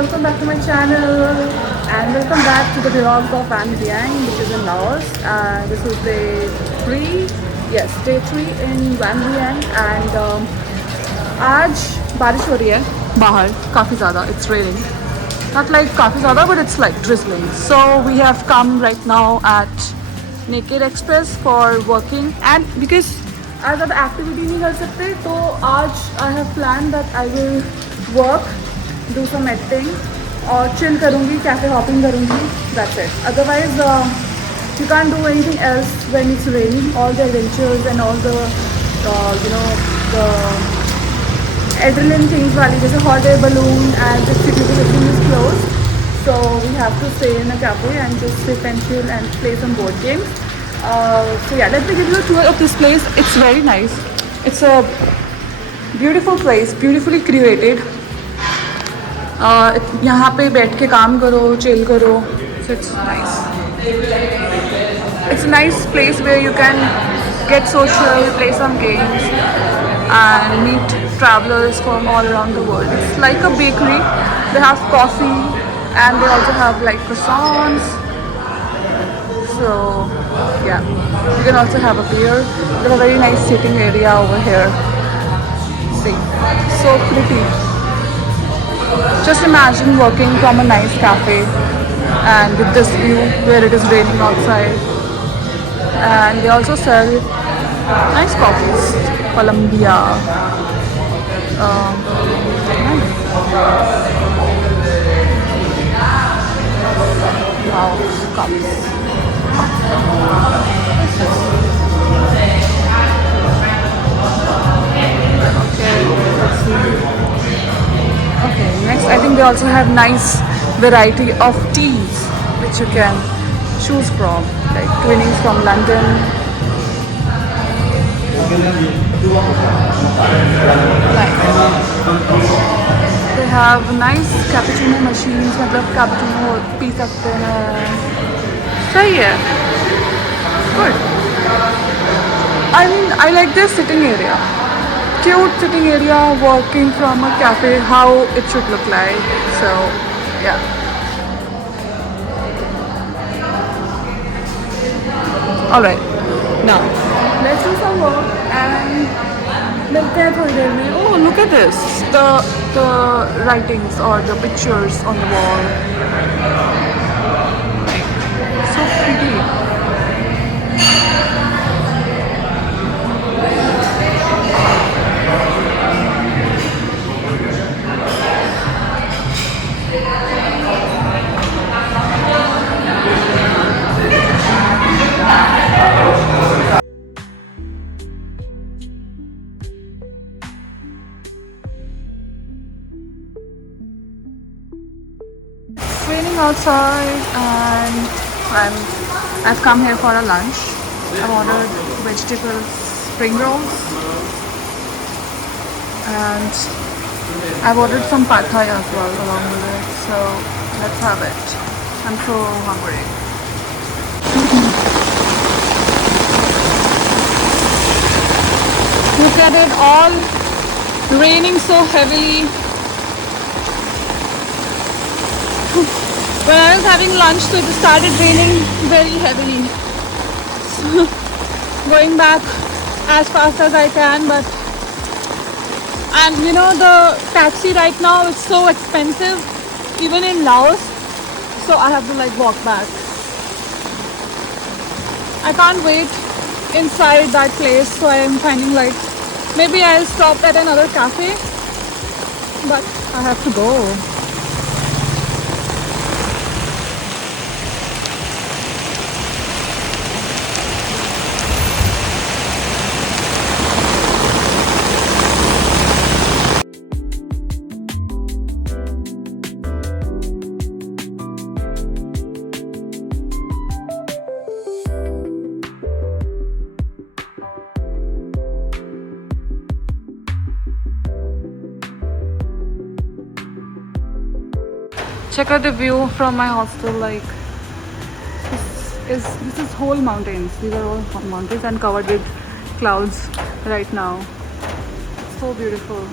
welcome back to my channel and welcome back to the vlogs of Van Vieng, which is in Laos. This is day 3, yes, day 3 in Van Vieng and आज बारिश हो रही है बाहर काफ़ी ज़्यादा. It's raining, not like काफ़ी ज़्यादा but it's like drizzling. So we have come right now at Naked Express for working and because आज ज़्यादा activity नहीं कर सकते तो आज I have planned that I will work, do some editing और chill करूँगी, cafe hopping करूँगी. That's it. Otherwise you can't do anything else when it's raining. All the adventures and all the the adrenaline things वाली जैसे hot air balloon and the city everything is closed. So we have to stay in a cafe and just sit and chill and play some board games. So yeah, let me give you a tour of this place. It's very nice. It's a beautiful place, beautifully created. यहाँ पे बैठ के काम करो, chill करो. So it's nice. It's a nice place where you can get social, play some games, and meet travelers from all around the world. It's like a bakery. They have coffee, and they also have like croissants. So yeah, you can also have a beer. There's a very nice sitting area over here. See, so pretty. Just imagine working from a nice cafe and with this view where it is raining outside. And they also sell nice coffees. Columbia. Nice. Wow, cups. Okay, let's see. Okay, next I think they also have nice variety of teas which you can choose from, like Twinings from London. They have nice cappuccino machines, मतलब cappuccino P सकते हैं. सही है. Good. I mean, I like this sitting area. Cute sitting area, working from a cafe, how it should look like. So yeah. Alright, now let's do some work and मिलते हैं थोड़ी देर में. Oh, look at this, the writings or the pictures on the wall, so pretty. Raining outside and I've come here for a lunch. I've ordered vegetable spring rolls and I've ordered some pad thai as well along with it. So let's have it. I'm so hungry. Look at it, all raining so heavily. When I was having lunch, so it started raining very heavily. So, going back as fast as I can, and you know the taxi right now is so expensive, even in Laos. So I have to like walk back. I can't wait inside that place, so I am finding like maybe I'll stop at another cafe, but I have to go. Check out the view from my hostel. Like this is whole mountains. These are all mountains and covered with clouds right now. It's so beautiful.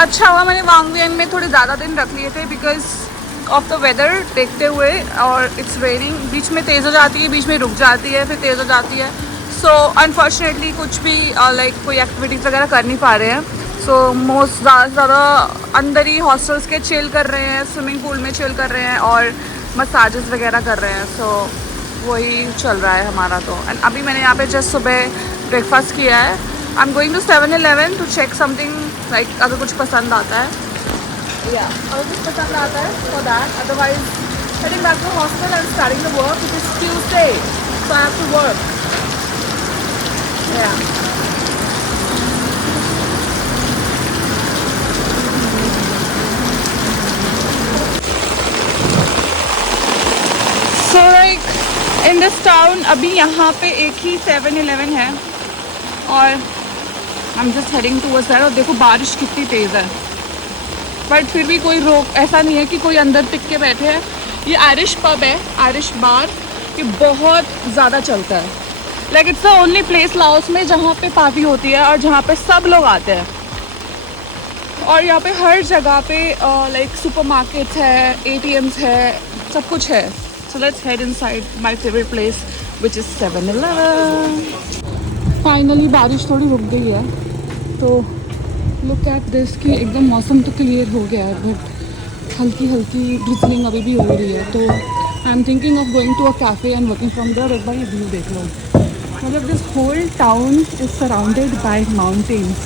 अच्छा हुआ मैंने वांग वियंग में थोड़े ज़्यादा दिन रख लिए थे बिकॉज ऑफ द वेदर देखते हुए, और इट्स रेनिंग, बीच में तेज़ हो जाती है, बीच में रुक जाती है, फिर तेज़ हो जाती है। सो अनफॉर्चुनेटली कुछ भी लाइक कोई एक्टिविटीज़ वगैरह कर नहीं पा रहे हैं। सो मोस्ट ज़्यादा से ज़्यादा अंदर ही हॉस्टल्स के चिल कर रहे हैं, स्विमिंग पूल में चिल कर रहे हैं और मसाजेस वगैरह कर रहे हैं। सो वही चल रहा है हमारा तो। एंड अभी मैंने यहाँ पे जस्ट सुबह ब्रेकफास्ट किया है। I am going to 7-Eleven to check something, like अगर कुछ पसंद आता है, या अगर कुछ पसंद आता है for that, otherwise heading back to hostel and starting the work. It is Tuesday so I have to work. Yeah so like in this town अभी यहाँ पे एक ही 7-Eleven है और I am just heading towards that. और देखो बारिश कितनी तेज़ है, बट फिर भी कोई रोक ऐसा नहीं है कि कोई अंदर टिक के बैठे हैं। ये आयरिश पब है, आयरिश बार, ये बहुत ज़्यादा चलता है। Like it's the only place Laos में जहाँ पे पार्टी होती है और जहाँ पे सब लोग आते हैं। और यहाँ पे हर जगह पे लाइक सुपरमार्केट्स है, ATMs है, सब कुछ है। So let's head inside my favourite place which is 7-Eleven। Finally बारिश थोड़ी रुक गई है, तो लुक एट दिस कि एकदम मौसम तो क्लियर हो गया है, बट हल्की हल्की ड्रिजलिंग अभी भी हो रही है। तो I am thinking of going to a cafe and working from there. एक बार ये व्यू देख लो, मतलब this whole town is surrounded by mountains,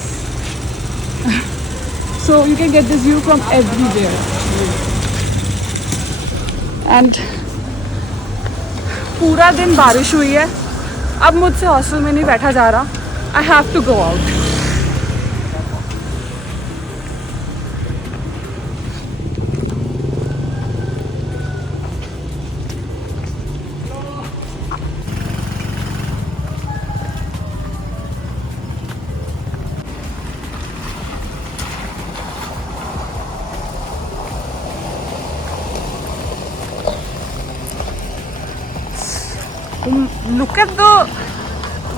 so you can get this view from everywhere. And पूरा दिन बारिश हुई है। अब मुझसे हॉस्टल में नहीं बैठा जा रहा, I have to go out. Look at the,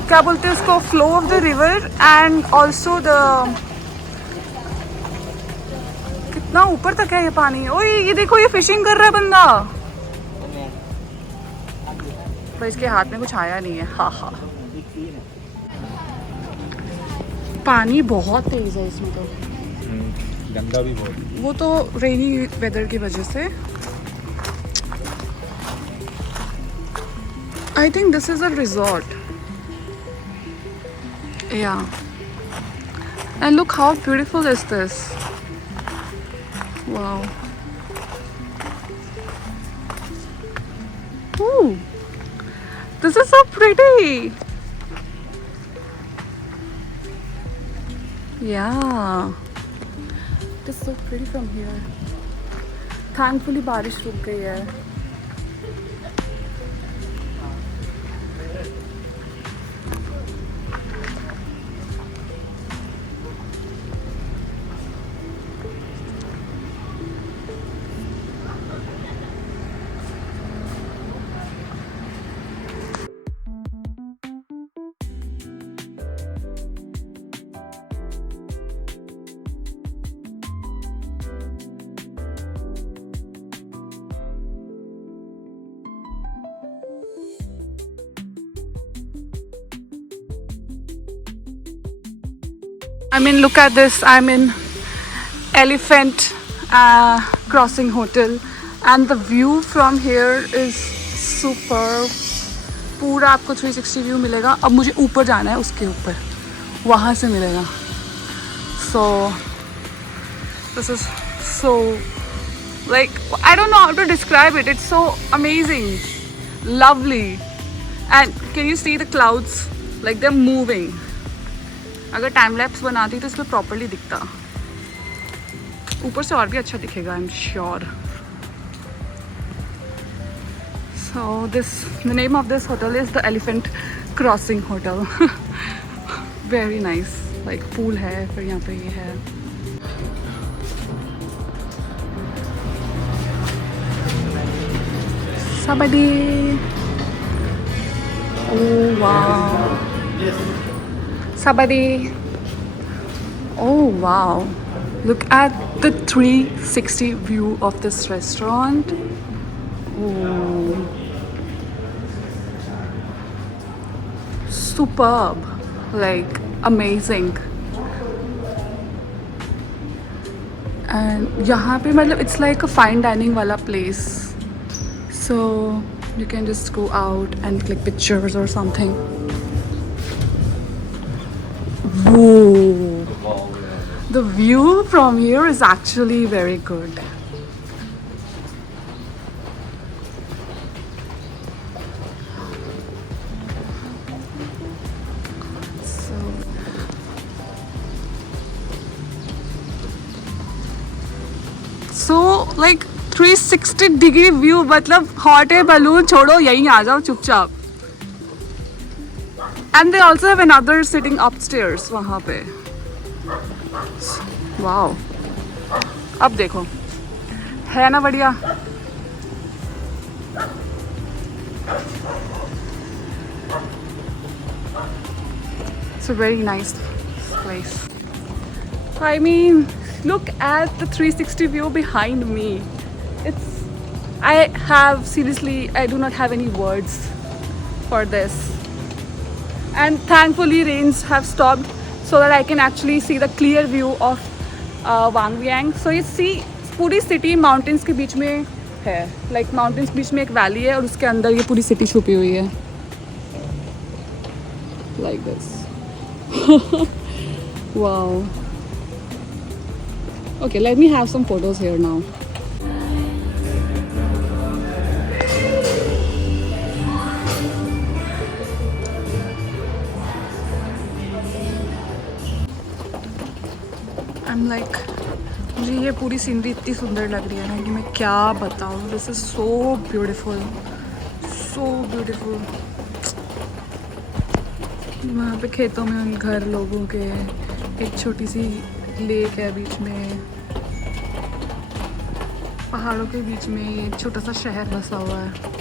क्या बोलते हैं उसको, flow of the river and also the, कितना ऊपर तक है ये पानी। ओए ये देखो, ये फिशिंग कर रहा है बंदा, पर इसके हाथ में कुछ आया नहीं है। हाँ हाँ, पानी बहुत तेज है इसमें तो, गंदा भी बहुत। वो तो रेनी वेदर की वजह से। I think this is a resort. Yeah. And look how beautiful is this. Wow. Ooh. This is so pretty. Yeah. It is so pretty from here. Thankfully बारिश रुक गई है। I mean, look at this. I'm in Elephant Crossing Hotel, and the view from here is superb. पूरा आपको 360 view मिलेगा। अब मुझे ऊपर जाना है, उसके ऊपर वहाँ से मिलेगा। So this is so, like, I don't know how to describe it. It's so amazing, lovely, and can you see the clouds? Like they're moving. अगर टाइम लैप्स बनाती तो इसमें प्रॉपरली दिखता, ऊपर से और भी अच्छा दिखेगा, I am sure. So this, the name of this hotel is the elephant crossing hotel. Very nice, like pool है, फिर यहाँ पे ये है। Somebody. Oh wow. Somebody. Oh wow. Look at the 360 view of this restaurant. Ooh. Superb, like amazing. And यहाँ पे मतलब it's like a fine dining वाला place. So you can just go out and click pictures or something. Whoa. Wow, yeah. The view from here is actually very good. So like 360 degree view मतलब hot air balloon छोड़ो यहीं आ जाओ चुपचाप. And they also have another sitting upstairs वहाँ पे. Wow. अब देखो है ना बढ़िया. It's a very nice place. I mean, look at the 360 view behind me. I do not have any words for this. And thankfully rains have stopped so that I can actually see the clear view of Wang Vieng. So you see, पूरी city mountains के बीच में है. Like mountains बीच में एक valley है और उसके अंदर ये पूरी city छुपी हुई है. Like this. Wow. Okay, let me have some photos here now. I'm like, मुझे ये पूरी सीनरी इतनी सुंदर लग रही है ना कि मैं क्या बताऊँ. This is so beautiful, so beautiful. वहाँ पे खेतों में उन घर लोगों के एक छोटी सी लेक है बीच में. पहाड़ों के बीच में एक छोटा सा शहर बसा हुआ है.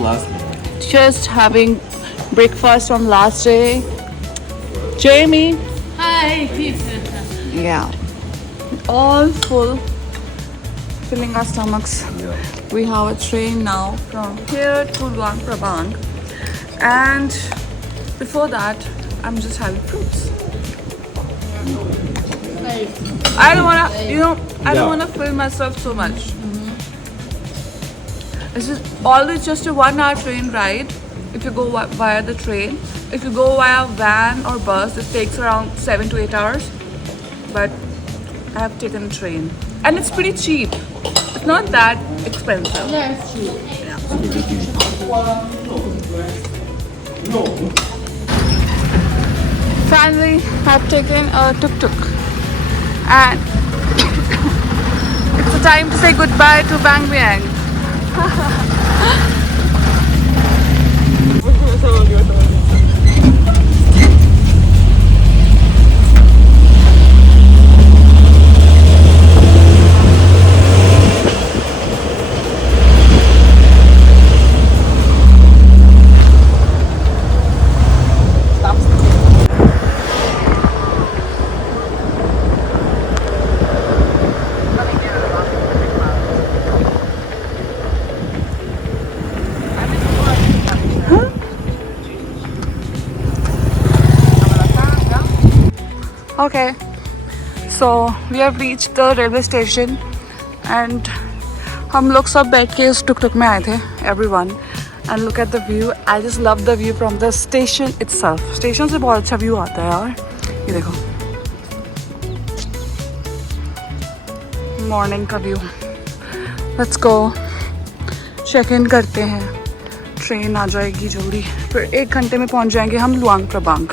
Last night. Just having breakfast on last day. Jamie. Hi. Yeah. All full. filling our stomachs. Yeah. We have a train now from here to Luang Prabang, and before that, I'm just having fruits. I don't wanna, I don't wanna fill myself so much. Although it's just a 1 hour train ride, if you go via the train. If you go via van or bus, it takes around 7 to 8 hours. But I have taken a train, and it's pretty cheap. It's not that expensive. Yeah, it's cheap. Finally, I've taken a tuk-tuk, and it's the time to say goodbye to Bang Vieng. Okay, so we have reached the railway station, and हम लोग सब बैठ के उस टुक टुक में आए थे, everyone, and look at the view. I just love the view from the station itself. Station से बहुत अच्छा view आता है यार. ये देखो, morning का view. Let's go. Check in करते हैं. ट्रेन आ जाएगी जल्दी, फिर 1 घंटे में पहुंच जाएंगे हम Luang Prabang.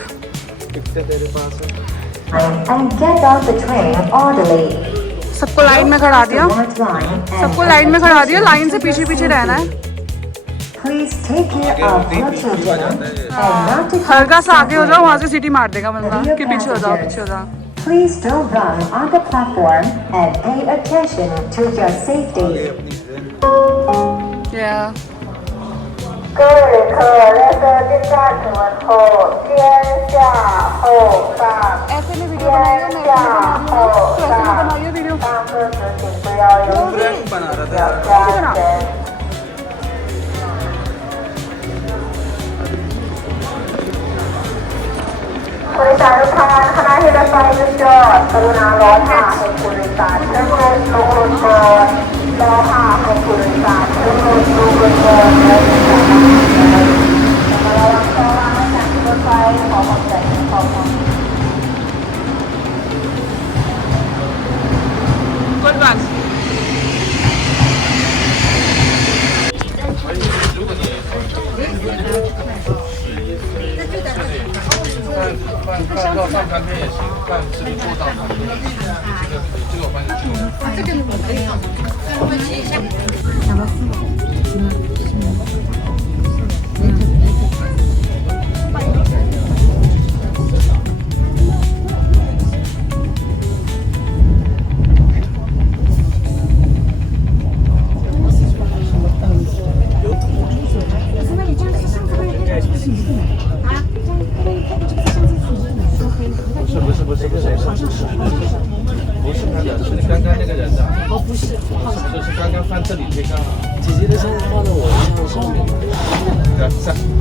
And get off the train orderly. सबको लाइन में खड़ा दिया. सबको लाइन में खड़ा दिया. लाइन से पीछे पीछे रहना है. Please take care of your children and not to हल्का सा आगे हो जाओ, वहाँ से सीटी मार देगा बंदा कि पीछे हो जाओ, पीछे हो जाओ. Please don't run on the platform and pay attention to your safety. Yeah. 各位客，列车进站停稳后，先下后上， ऐसे में वीडियो बनाइए, मैं ऐसे में बनाइए वीडियो. 上车时请不要用力，要加钱。ผู้โดยสารทุกท่านขณะที่รถไฟหยุดจอดกรุณารอค่ะให้ผู้โดยสารขึ้นรถลงรถก่อนรอค่ะให้ผู้โดยสารขึ้นรถลงรถก่อนแล้วถึงจะมาระวังตัวรางในการขึ้นรถไฟขอความใจขอความ Good one. 饭餐厅也行，饭吃做到旁边，这个我帮你去。 不是他的，是你刚刚那个人的。哦，不是，就是刚刚放这里贴刚好。姐姐的相放在我的上面。